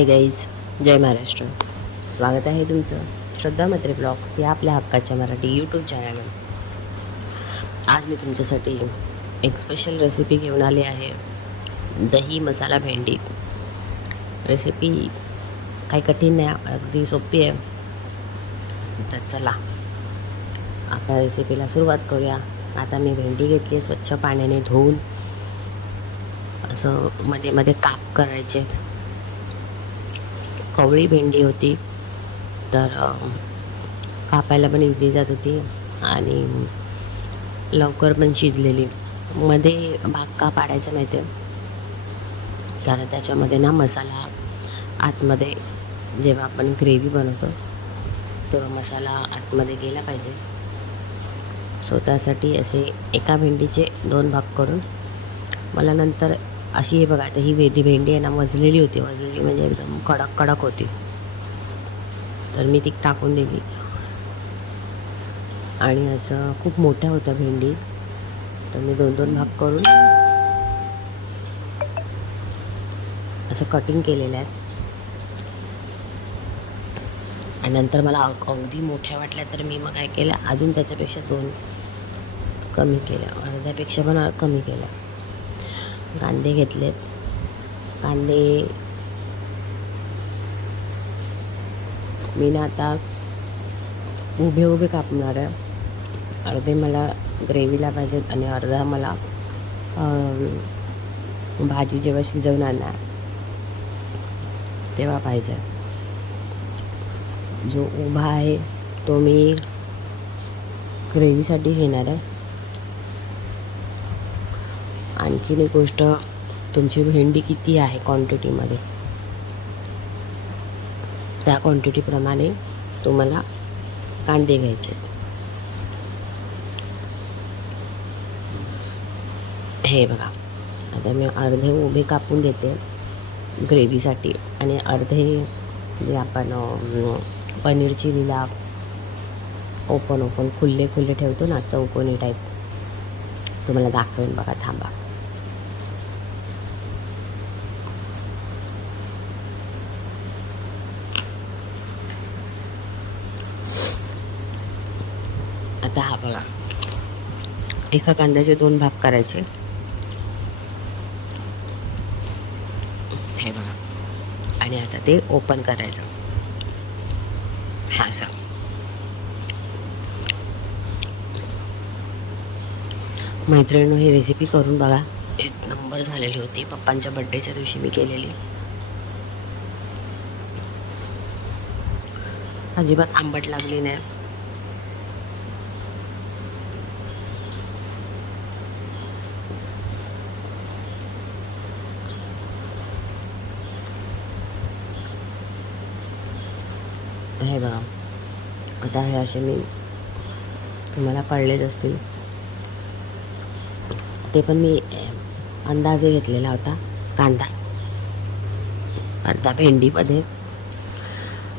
Hi guys जय महाराष्ट्र. स्वागत आहे तुमचं श्रद्धा मत्रे ब्लॉग्स या आपल्या हक्काच्या मराठी यूट्यूब चॅनलवर आज मी तुमच्यासाठी एक स्पेशल रेसिपी घेऊन आली आहे दही मसाला भेंडी. रेसिपी काही कठीण नाही अगदी सोपी आहे. तर चला आपण रेसिपीला सुरुवात करूया. आता मी भेंडी घेतली आहे स्वच्छ पाण्याने धुवून. असं मध्ये मध्ये काप करायचे. आहेत कवळी भेंडी होती. तर कापायला पण इझी जात होती आणि लवकर पण शिजलेली. मध्ये भाग का पाडायचा माहिती आहे? कारण त्याच्यामध्ये ना मसाला आतमध्ये जेव्हा आपण ग्रेव्ही बनवतो तेव्हा मसाला आतमध्ये गेला पाहिजे. सो त्यासाठी असे एका भेंडीचे दोन भाग करून मला नंतर अशी हे बघा आता ही वेदी भेंडी आहे ना वजलेली होती वजलेली म्हणजे एकदम कडक कडक होती. तर मी ती टाकून दिली. आणि असं खूप मोठ्या होत्या भेंडी. तर मी दोन दोन भाग करून असं कटिंग केलेलं आहे आणि नंतर मला अगदी मोठ्या वाटल्या तर मी मग काय केलं? अजून त्याच्यापेक्षा दोन कमी केल्या. अर्ध्यापेक्षा पण कमी केल्या. कांदे घेतलेत. कांदे मी ना आता उभे उभे कापणार आहे. अर्धे मला ग्रेव्हीला पाहिजेत आणि अर्धा मला भाजी जेव्हा शिजवून आणणार तेव्हा पाहिजे. जो उभा आहे तो मी ग्रेव्हीसाठी घेणार आहे. आणखीन एक गोष्ट तुमची भेंडी किती आहे क्वांटिटीमध्ये त्या क्वांटिटीप्रमाणे तुम्हाला कांदे घ्यायचे. हे बघा आता मी अर्धे उभे कापून देते ग्रेव्हीसाठी आणि अर्धे जे आपण पनीर चिलीला ओपन ओपन खुल्ले खुल्ले ठेवतो ना चौकोनी टाईप तुम्हाला दाखवेन बघा थांबा आता हा बघा एका कांद्याचे दोन भाग करायचे. हे बघा. आणि आता ते ओपन करायचं. हा सर मैत्रिणी ही रेसिपी करून बघा. एक नंबर झालेली होती. पप्पांच्या बड्डेच्या दिवशी मी केलेली. अजिबात आंबट लागली नाही. हे बघा. आता हे असे मी तुम्हाला कळलेच असतील. ते पण मी अंदाजे घेतलेला होता कांदा. आता भेंडीमध्ये.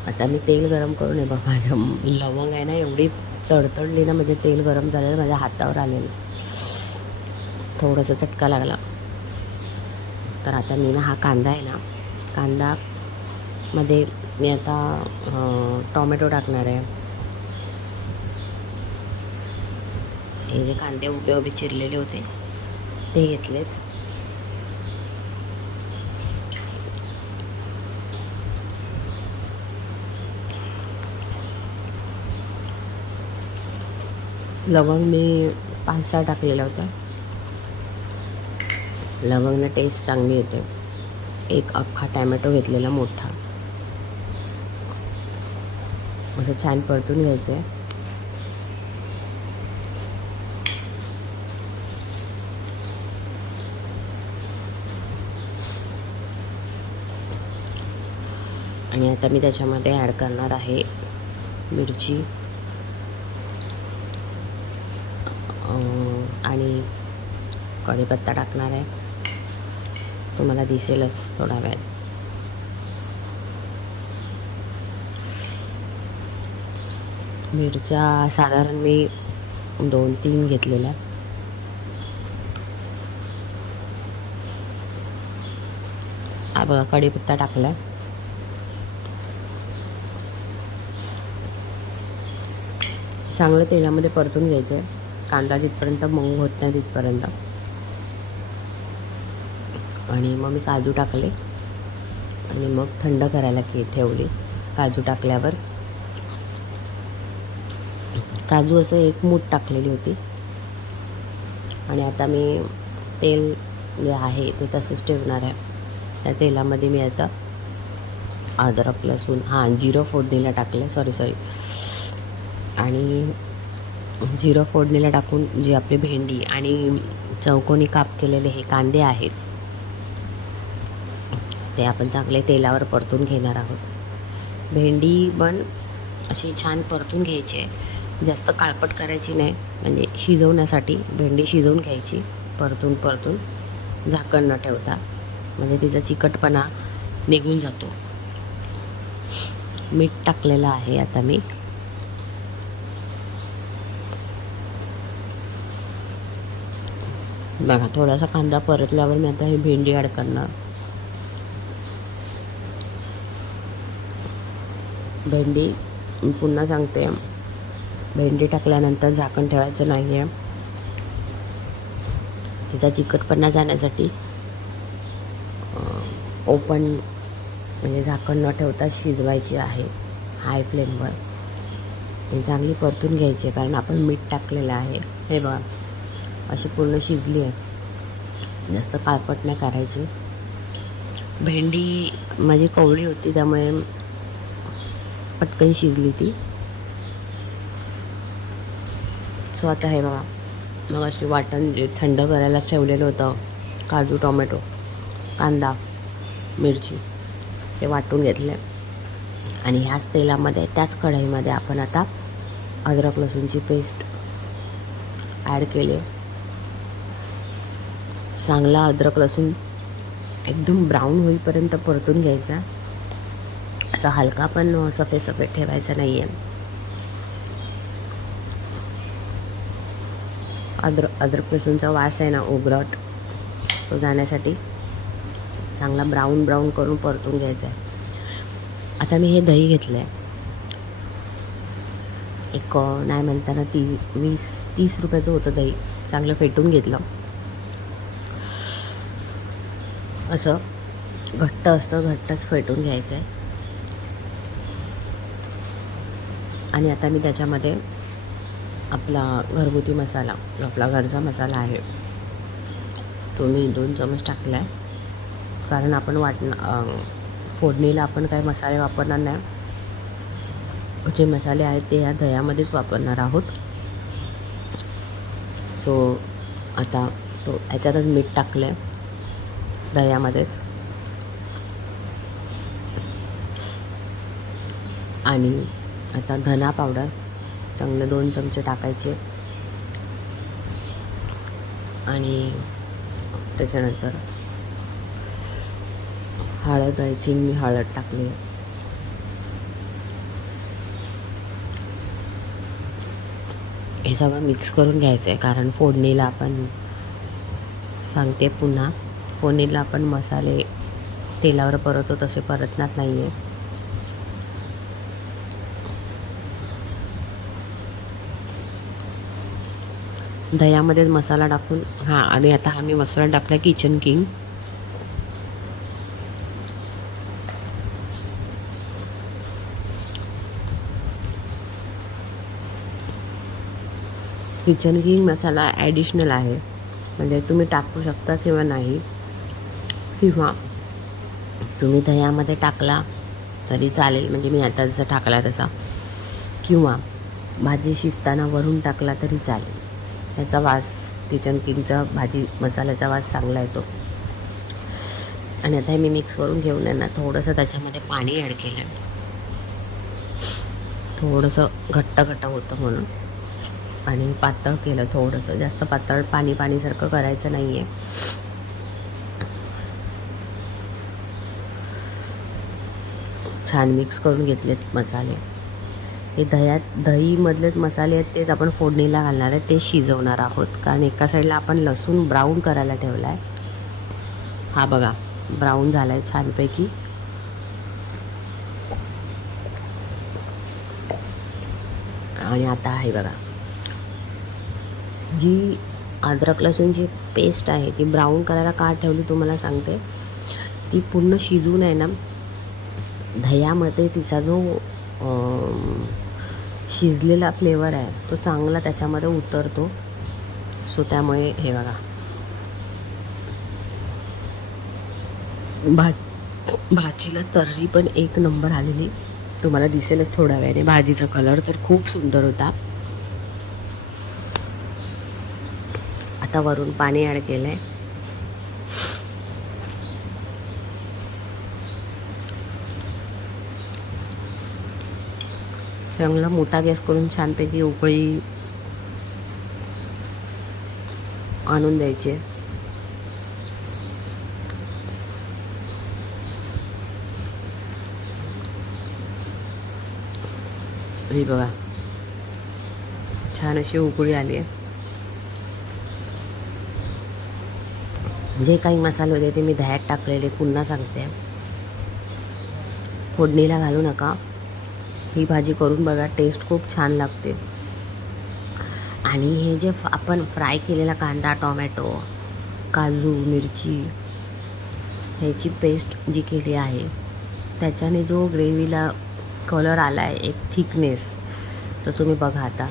आता मी तेल गरम करून आहे बघा माझ्या लवंग आहे ना एवढी तडतडली ना म्हणजे तेल गरम झालेलं माझ्या हातावर आलेलं. थोडंसं चटका लागला. तर आता मी ना हा कांदा आहे ना कांदा मध्ये मी आता टोमॅटो टॉमॅटो टाकणार आहे. हे जे कांदे उभे उभे चिरलेले होते ते घेतलेत. लवंग मी पाच सहा टाकलेला होता. लवंगला टेस्ट चांगली येते. एक अख्खा टॅमॅटो घेतलेला मोठा. असं छान परतून घ्यायचं आहे आणि आता मी त्याच्यामध्ये ॲड करणार आहे मिरची. आणि कढीपत्ता टाकणार आहे. तुम्हाला दिसेलच थोडा वेळ. मिरच्या साधारण मी दोन तीन घेतलेल्या. बघा कढीपत्ता टाकला चांगलं तेलामध्ये परतून घ्यायचं आहे कांदा जिथपर्यंत मऊ होत नाही तिथपर्यंत. आणि मग मी काजू टाकले. आणि मग थंड करायला की ठेवली. काजू टाकल्यावर काजू असं एक मूठ टाकलेली होती. आणि आता मी तेल जे आहे ते तसंच ठेवणार आहे. त्या तेलामध्ये मी आता अद्रक लसूण हां जिरं फोडणीला टाकलं. सॉरी सॉरी आणि जिरं फोडणीला टाकून जी आपली भेंडी आणि चौकोनी काप केलेले हे कांदे आहेत ते आपण चांगले तेलावर परतून घेणार आहोत. भेंडी पण अशी छान परतून घ्यायची आहे. जास्त काळपट करायची नाही. म्हणजे शिजवण्यासाठी भेंडी शिजवून घ्यायची. परतून परतून झाकण न ठेवता. म्हणजे तिचा चिकटपणा निघून जातो. मीठ टाकलेलं आहे आता मी. बघा थोडासा कांदा परतल्यावर मी आता ही भेंडी ॲड करणार. भेंडी पुन्हा सांगते. भेंडी टाकल्यानंतर झाकण ठेवायचं नाही आहे तिचा चिकटपणा जाण्यासाठी ओपन म्हणजे झाकण न ठेवता शिजवायची आहे हाय फ्लेमवर हे चांगली परतून घ्यायची आहे कारण आपण मीठ टाकलेलं आहे. हे बघा अशी पूर्ण शिजली आहे. जास्त काळपट नाही करायची. भेंडी माझी कवळी होती त्यामुळे पटकन शिजली ती. सो आता हे बघा. मग अशी वाटण जे थंड करायलाच ठेवलेलं होतं. काजू टोमॅटो कांदा मिरची ते वाटून घेतले. आणि ह्याच तेलामध्ये त्याच कढईमध्ये आपण आता अद्रक लसूणची पेस्ट ॲड केली. चांगला अद्रक लसूण एकदम ब्राऊन होईपर्यंत परतून घ्यायचा. असा हलका पण सफेद सफेद ठेवायचा नाही आहे अद्र अद्रक लसूणचा वास आहे ना उग्रट. तो जाण्यासाठी चांगला ब्राऊन ब्राऊन करून परतून घ्यायचा आहे. आता मी हे दही घेतलं आहे एक नाही म्हणताना ती वीस तीस रुपयाचं होतं दही. चांगलं फेटून घेतलं. असं घट्ट असतं घट्टच फेटून घ्यायचं आहे आणि आता मी त्याच्यामध्ये आपला घरगुती मसाला आपला घरचा मसाला आहे. तो मी दोन चमच टाकला आहे कारण आपण वाटणं फोडणीला आपण काही मसाले वापरणार नाही. जे मसाले आहेत ते ह्या दह्यामध्येच वापरणार आहोत. सो आता तो ह्याच्यातच मीठ टाकलं आहे दह्यामध्येच. आणि आता धना पावडर. चांगलं दोन चमचे टाकायचे. आणि त्याच्यानंतर हळद आय थिंक मी हळद टाकली. हे सगळं मिक्स करून घ्यायचं आहे कारण फोडणीला आपण सांगते पुन्हा फोडणीला आपण मसाले तेलावर परततो तसे परतणार नाही आहे दह्यामध्ये मसाला टाकून. हां आणि आता आम्ही मसाला टाकला किचन किंग किचन किंग मसाला ॲडिशनल आहे. म्हणजे तुम्ही टाकू शकता किंवा नाही. किंवा तुम्ही दह्यामध्ये टाकला तरी चालेल. म्हणजे मी आता जसं टाकला तसा. किंवा भाजी शिजताना वरून टाकला तरी चालेल. त्याचा वास किचन किंगचा भाजी मसाल्याचा वास चांगला येतो. आणि आता हे मी मिक्स करून घेऊन आहे ना थोडंसं त्याच्यामध्ये पाणी ॲड केलं थोडंसं घट्ट घट्ट होतं म्हणून. आणि पातळ केलं थोडंसं. जास्त पातळ पाणी पाणीसारखं करायचं नाही आहे छान मिक्स करून घेतलेत मसाले. हे दह्यात दहीमधलेच मसाले आहेत तेच आपण फोडणीला घालणार आहे ते शिजवणार आहोत. कारण एका साईडला आपण लसूण ब्राऊन करायला ठेवला आहे हा बघा ब्राऊन झाला आहे छानपैकी. आणि आता आहे बघा जी अद्रक लसूणची पेस्ट आहे ती ब्राऊन करायला का ठेवली तुम्हाला सांगते. ती पूर्ण शिजून आहे ना. दह्यामध्ये तिचा जो शिजलेला फ्लेवर आहे तो चांगला त्याच्यामध्ये उतरतो. सो त्यामुळे हे बघा. भा भाजीला तर्री पण एक नंबर आलेली. तुम्हाला दिसेलच थोड्या वेळाने. भाजीचा कलर तर खूप सुंदर होता. आता वरून पाणी ॲड केलं आहे चांगला मोठा गॅस करून छानपैकी उकळी आणून द्यायची. हे बघा. छान अशी उकळी आली आहे. जे काही मसाले होते ते मी दह्यात टाकलेले पुन्हा सांगते. फोडणीला घालू नका. ही भाजी करून बघा टेस्ट खूप छान लागते. आणि हे जे फ- आपण फ्राय केलेला कांदा टोमॅटो काजू मिरची ह्याची पेस्ट जी केली आहे त्याच्याने जो ग्रेव्हीला कलर आला आहे एक थिकनेस तर तुम्ही बघा आता.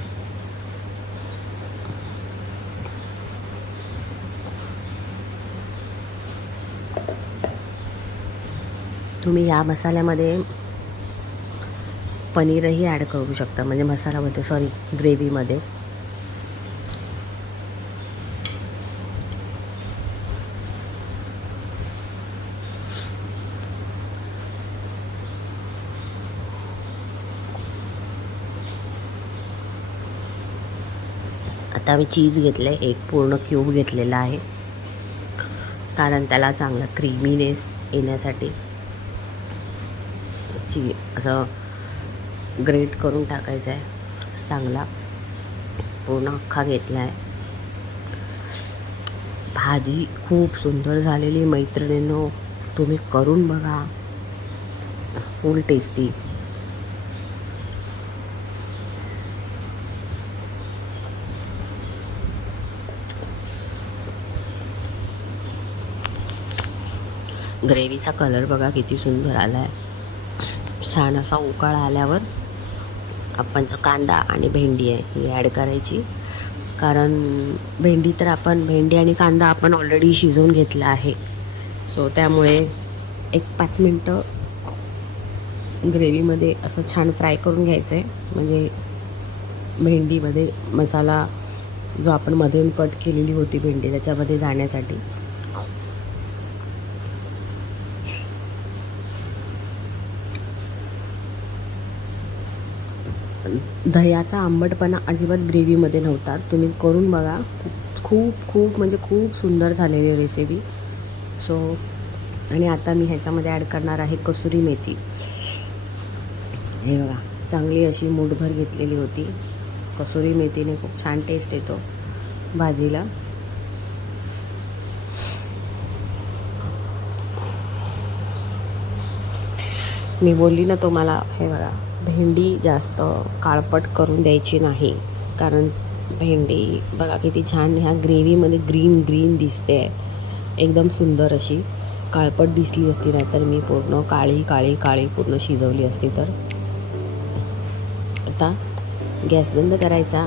तुम्ही या मसाल्यामध्ये पनीरही ॲड करू शकता. म्हणजे मसाल्यामध्ये सॉरी ग्रेव्हीमध्ये आता मी चीज घेतलं आहे एक पूर्ण क्यूब घेतलेला आहे. कारण त्याला चांगला क्रीमीनेस येण्यासाठी. ची असं ग्रेट करून टाकायचं आहे. चांगला. पूर्ण अख्खा घेतला आहे. भाजी खूप सुंदर झालेली मैत्रिणींनो. तुम्ही करून बघा. फुल टेस्टी ग्रेव्हीचा कलर बघा किती सुंदर आला आहे छान असा उकाळा आल्यावर आपण कांदा आणि भेंडी आहे ही ॲड करायची. कारण भेंडी तर आपण भेंडी आणि कांदा आपण ऑलरेडी शिजवून घेतला आहे. सो त्यामुळे एक पाच मिनटं ग्रेव्हीमध्ये असं छान फ्राय करून घ्यायचं आहे म्हणजे भेंडीमध्ये मसाला जो आपण मध्ये कट केलेली होती भेंडी त्याच्यामध्ये जाण्यासाठी. दह्याचा आंबटपणा अजिबात ग्रेव्हीमध्ये नव्हता. तुम्ही करून बघा. खूप खूप खूप म्हणजे खूप सुंदर झालेली रेसिपी सो आणि आता मी ह्याच्यामध्ये ॲड करणार आहे कसुरी मेथी. हे बघा चांगली अशी मूठभर घेतलेली होती. कसुरी मेथीने खूप छान टेस्ट येतो भाजीला. मी बोलली ना तुम्हाला हे बघा भेंडी जास्त काळपट करून द्यायची नाही. कारण भेंडी बघा किती छान ह्या ग्रेव्हीमध्ये ग्रीन ग्रीन दिसते. आहे एकदम सुंदर अशी. काळपट दिसली असती नाहीतर मी पूर्ण काळी काळी काळी पूर्ण शिजवली असती तर. आता गॅस बंद करायचा.